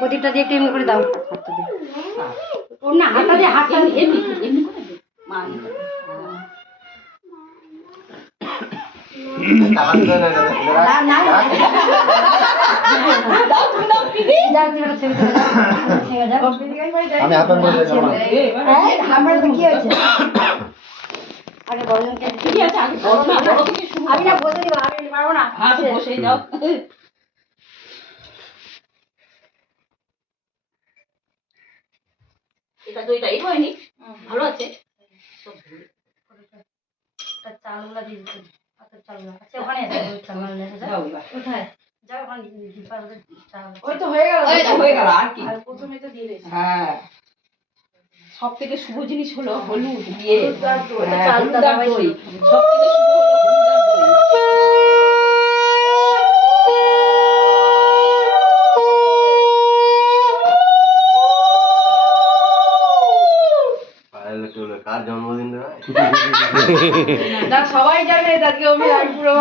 প্রদীপটা দিয়ে একটু এমনি করে দাও, না হাতটা দিয়ে হাতটা এমনি এমনি করে আগে বড়জনকে আমি না বসে দিব, আমি পারবো না, বসেই যাও। এটা তো এটাই হয়নি, ভালো আছে। চালগুলা দিয়ে দিতে, চালগুলা আচ্ছা ওখানে আছে, কোথায় যাও ওখানে চাল, ওই তো হয়ে গেল, হয়ে গেল আর কি, আর প্রথমে তো দিয়ে দিয়েছি। হ্যাঁ সব থেকে শুভ জিনিস হলো হলুদ দিয়ে হলুদ আর দই, সব থেকে শুভ হলো হলুদ আর দই। কার জন্মদিন সবাই জানে আজকে পুরো